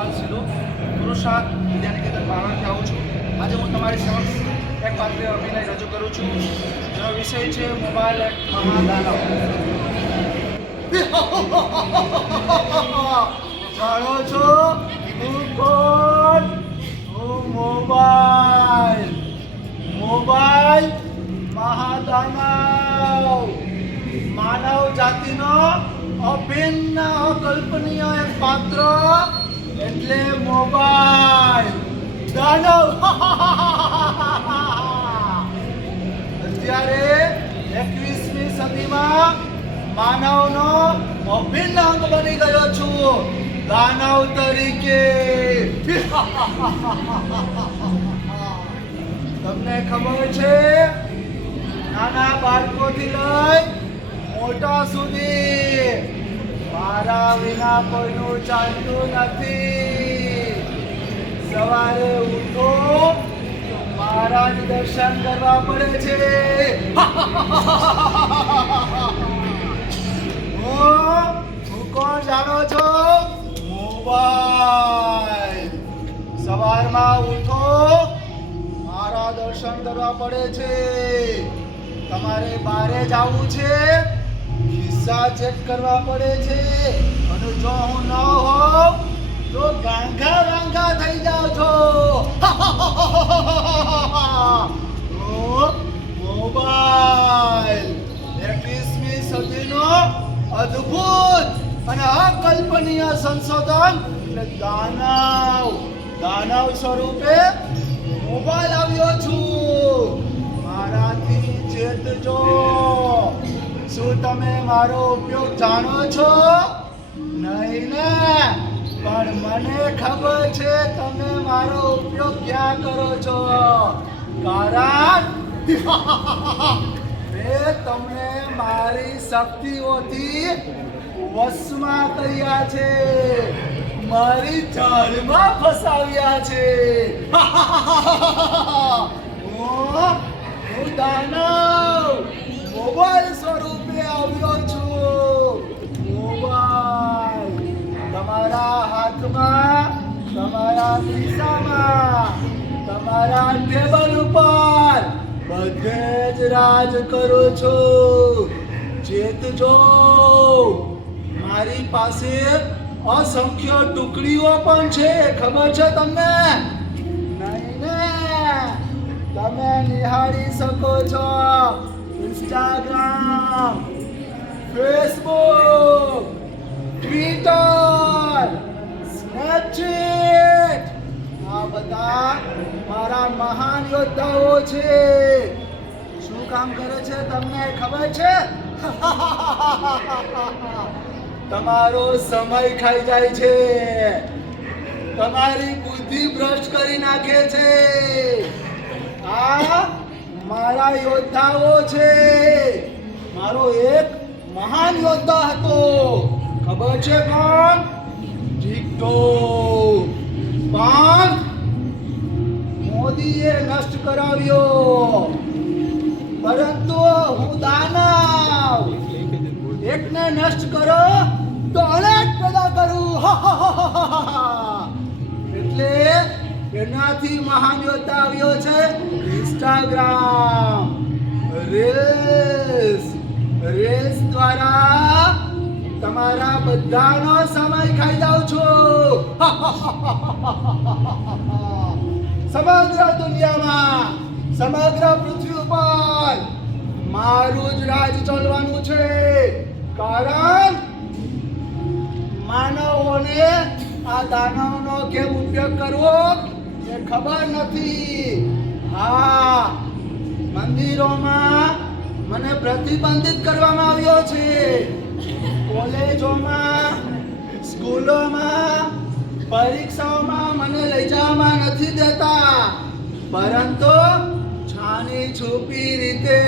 વિશાલ સિલો પુરુષાર્થ વિદ્યાનિકેતન બારણથી આવું છું. આજે હું તમારી સમક્ષ એક પાત્રીય અભિનય રજૂ કરું છું, જેનો વિષય છે મોબાઈલ એક મહાદાનવ. જાણો છો હું કોણ? હું મોબાઈલ મહાદાનવ, માનવ જાતિનો અભિન્ન અકલ્પનીય એક પાત્ર એટલે મોબાઈલ દાનવ. અત્યારે 21મી સદીમાં માનવનો અભિન્ન અંગ બની ગયો છું, દાનવ તરીકે. તમને ખબર છે, નાના બાળકોથી લઈ મોટા સુધી મારા વિના કોઈનું ચાલતું નથી. સવારે ઉઠો તો મારા જ દર્શન કરવા પડે છે. હું કોણ જાણો છો? મોબાઈલ. સવારમાં ઉઠો, મારા દર્શન કરવા પડે છે. તમારે બારે જવું છે, ખિસ્સા ચેક કરવા પડે છે, અને જો હું ન હોઉં તો ગાંગા વાંગા થઈ જાવ છો. મોબાઈલ 21મી સદીનો અદ્ભુત અને અકલ્પનીય સંશોધન એટલે દાનવ સ્વરૂપે મોબાઈલ આવ્યો છું. મારાથી ચેતજો. શું તમે મારો ઉપયોગ જાણો છો? નહીં ને? પણ મને ખબર છે તમે મારો ઉપયોગ ક્યાં કરો છો. કારણ મેં તમને મારી શક્તિઓથી વશમાં કર્યા છે, મારી જાળમાં ફસાવ્યા છે. હું દાનવ મોબાઈલ સ્વરૂપે આવ્યો છું. મોબાઈલ તમારા હાથમાં, તમારા ખિસ્સામાં, તમારા ટેબલ ઉપર બધે જ રાજ કરો છો. ચેતજો, મારી પાસે અસંખ્ય ટુકડીઓ પણ છે. ખબર છે તમને? નહીં ને? તમે નિહાળી શકો છો ઇન્સ્ટાગ્રામ, ફેસબુક, ટ્વિટર, સ્નેપચેટ. આ બધા મારા મહાન યોદ્ધાઓ છે. શું કામ કરે છે તમને ખબર છે? તમારો સમય ખાઈ જાય છે, તમારી બુદ્ધિ ભ્રષ્ટ કરી નાખે છે. આ મારા યોદ્ધાઓ છે. મારો એક મહાન યોદ્ધા હતો, ખબર છે કોણ? ટિકટોક. પણ મોદીએ નષ્ટ કરાવ્યો. પરંતુ હું દાનવ, એકને નષ્ટ કરો તો અનેક પેદા કરું. એટલે એનાથી મહાન યોદ્ધા આવ્યો છે ઇન્સ્ટાગ્રામ. રીલ્સ દ્વારા તમારા બધાનો સમય ખાઈ જાઉં છું. સમગ્ર દુનિયામાં, સમગ્ર પૃથ્વી ઉપર મારું જ રાજ ચાલવાનું છે. કારણ માનવોને આ દાનવનો કેમ ઉપયોગ કરવો એ ખબર નથી. હા, મંદિરોમાં મને પ્રતિબંધિત કરવામાં આવ્યો છે. કોલેજોમાં, સ્કૂલોમાં, પરીક્ષાઓમાં મને લઈ જવામાં નથી દેતા. પરંતુ છાની છુપી રીતે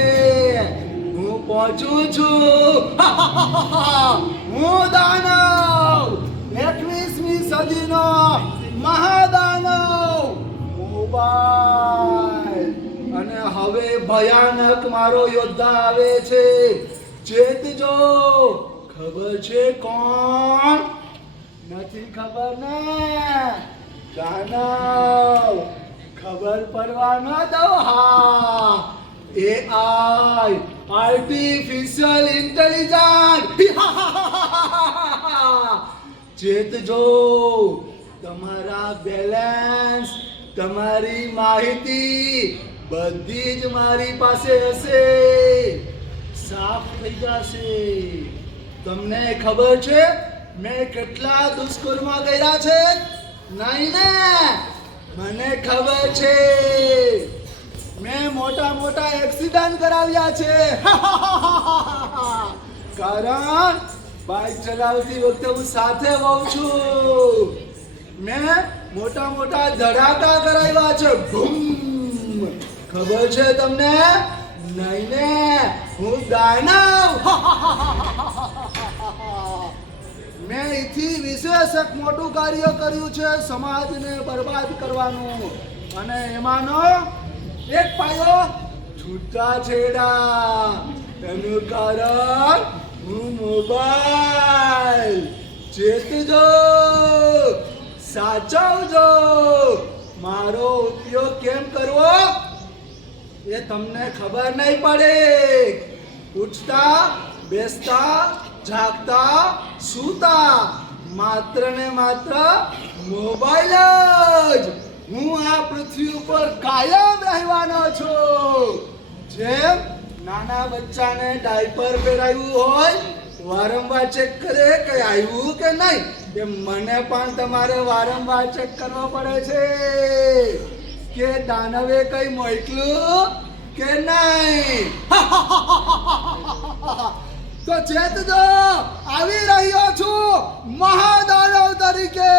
હું પહોંચું છું. હું દાનવ, 21મી સદીનો મહાદાનવ મોબાઈલ. અને હવે ભયાનક મારો યોદ્ધા આવે છે. ચેતજો. ખબર છે કોણ? નથી ખબર ને? દાનવ ખબર પડવા ન દો. હા AI આર્ટિફિશિયલ ઇન્ટેલિજન્સ. ચેતજો, તમારા બેલેન્સ, તમારી માહિતી બધી જ મારી પાસે હશે. સાફ થઈ જશે. તમને ખબર છે મેં કેટલા દુષ્કર્મ કર્યા છે? નહીં ને? મને ખબર છે. મેં મોટા મોટા એક્સિડન્ટ કરાવ્યા છે. કારણ બાઇક ચલાવતી વખતે હું સાથે હોઉં છું. મેં મોટા મોટા ધડાકા કરાવ્યા છે. બૂમ. ખબર છે તમને? નહીં ને? હું દાનવ. મેં એથી વિશેષ એક મોટું કાર્ય કર્યું છે, સમાજને બરબાદ કરવાનું. અને એમાંનો એક પાયો છૂટાછેડા. એનું કારણ હું મોબાઈલ. ચેતજો, સાચવજો. મારો ઉપયોગ કેમ કરવો એ તમને ખબર નહીં પડે. ઉઠતા, બેસતા, જાગતા, સૂતા માત્ર ને માત્ર મોબાઈલ જ. હું આ પૃથ્વી ઉપર કાયમ રહેવાનો છું. જેમ નાના બચ્ચાને ડાયપર પહેરાવ્યું હોય, વારંવાર ચેક કરે કે આવ્યું કે નહીં, એમ મને પણ તમારે વારંવાર ચેક કરવો પડે છે કે દાનવે કઈ મોકલું કે નહીં. તો ચેતજો, આવી રહ્યો છું મહાદાનવ તરીકે.